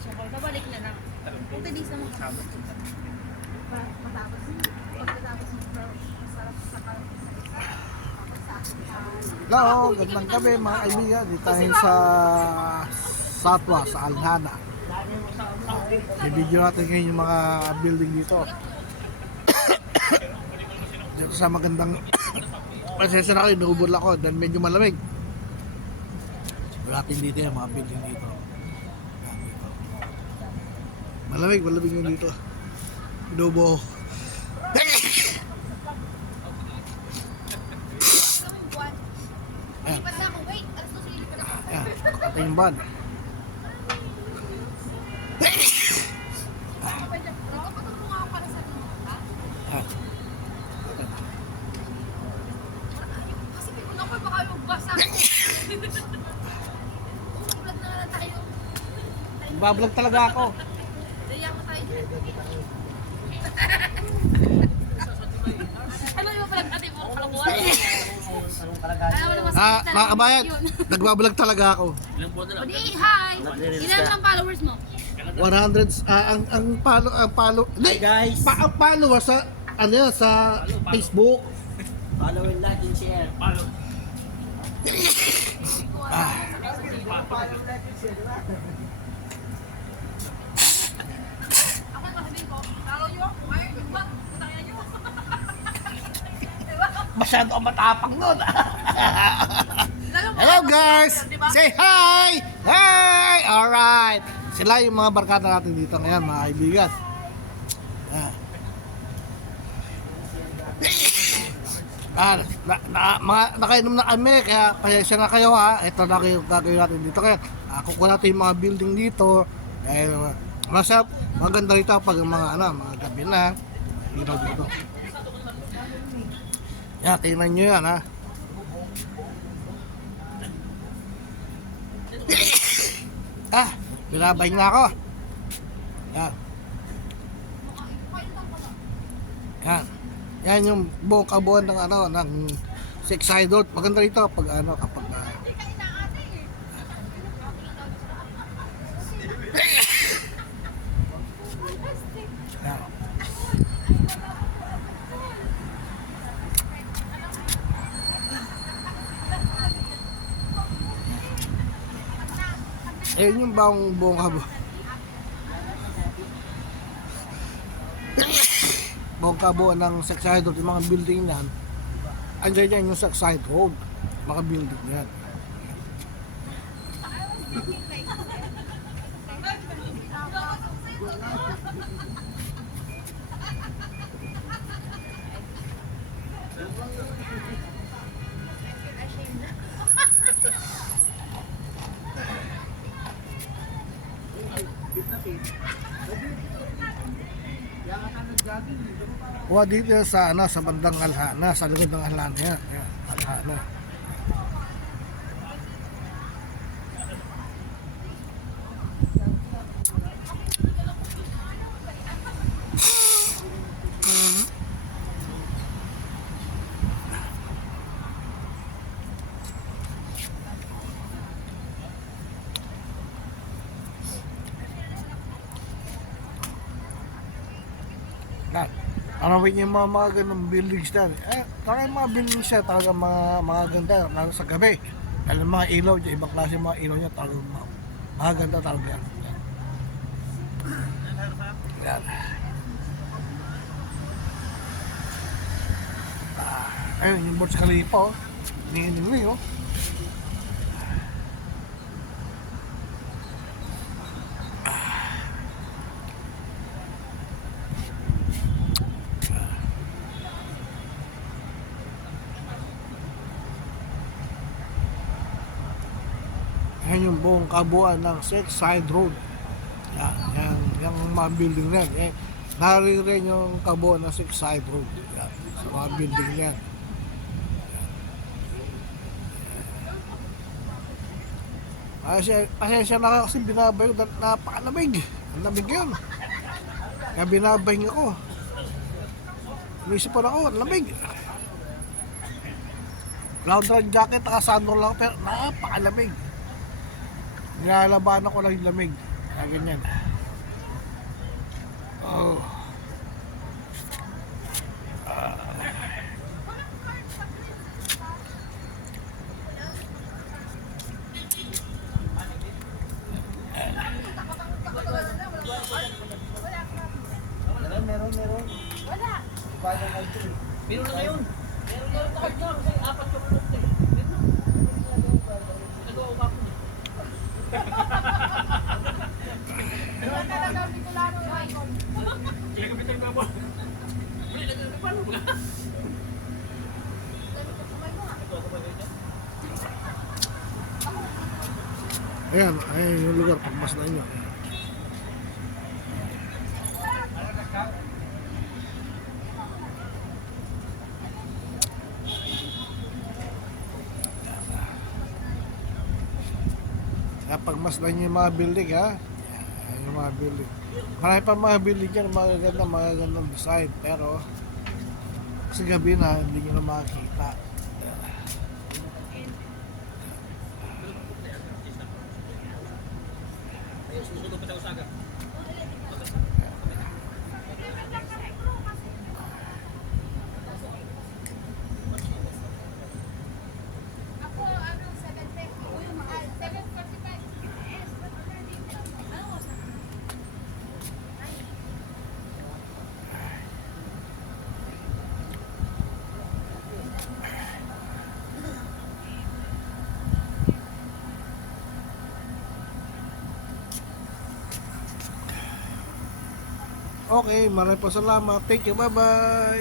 bakasyon ko. Babalik na lang. Kung days naman kami. Matapos pagkatapos mo sarap sa Hello, gandang gabi mga kaibigan. Dito tayo sa Satwa, sa Alhana. I-video natin ngayon yung mga building dito. Dito sa magandang pasensya na kayo, nahubol ako dahil medyo malamig. Siguro natin dito yung mga building dito. Malamig yun dito. Inubo. Lipat na ako, wait! Alas 12 lipat na ako. Ayan, ito yung van. Nakapatag mo nga ako para sa mga, ha? Ayan. Kasi kung ako, baka magbasa ako. Vlog na nga lang tayo. Bablog talaga ako. Daya mo tayo. Ano yung vlog natin mo? Kalabuhan? Alam mo naman Mga kabayan, nagbablog talaga ako. Odi, hi! Ilan ang followers mo? 100 ang follow Hi guys! ang follow sa ano yan, sa Facebook. Follow and like and share. Follow. Ako yung sasabihin ko, follow nyo ako. Ay, yung bag, putangin nyo. Masyado ang matapang nun. Lalo mo, Hello guys! diba? Say hi! Hi! Alright! Sila yung mga barkada natin dito ngayon, mga kaibigan. Yan. Nakainom na kami, kaya pasensya na kayo ha. Ito na yung gagawin natin dito. Kaya kukuha natin yung mga building dito. Maganda rito pag mga gabi na. Dito. Yan, tingnan nyo yan ha. Binabahin na ako. Yan. Yan. Yan yung buong kabuuan ng ng Six Sided. Maganda rito pag kapag yan. Ayun yung buong kabuuan. Buong kabuuan ng Six Sided, yung mga building yan. Andiyan yan yung Six Sided Road. Mga building yan. Kuha dito sa sa bandang Alhana, sa likod ng Alhana yan. Yan, Alhana. Arawin yung mga ganong buildings na. Talagang mga buildings siya, talagang mga ganda, lalo sa gabi. Dahil mga ilaw dyan, ibang klase mga ilaw niya, talagang mga ganda talaga yan. Yan. Ayun, yung Burj Khalifa, oh. Hinihinig mo yun, oh. Yan yung buong kabuuan ng Six Sided Road. Yan, yung mga building na yan. Naririnig yung kabuuan ng Six Sided Road. Yan, sa mga building na yan. Pasensya na kasi binabayog, napakalamig. Ang lamig yun. Kaya binabayog ako. Inisip pa ako, ang lamig. Cloud run jacket, naka-sunroll lang, pero napakalamig. Nilalaban ako lang yung lamig. Ganyan. Oh. Meron. Wala. Bayang ay ito. Meron na ngayon. Meron na yung card na. Kasi 4 yung loot eh. Meron na. Nagawa ko ako eh. Wala talaga Bicolano icon. Kaya kapitan ko mo. Wala na. Paano ba? Dami ko kamay mo, ha? Ito ako ba dito? Ayan, ayan yung lugar pagmasdan nyo. Pagmasdan nyo yung mga building ha. Ayan yung mga building. Marami pa mga building dyan, magagandang design. Pero sa gabi na, hindi nyo na makakita. Ayun, susunod pa sa usaga. Ako, 7:30. Uy, mahal. 7:45. Yes, but already. Ano oras na? Okay, maraming po salamat. Thank you, bye-bye.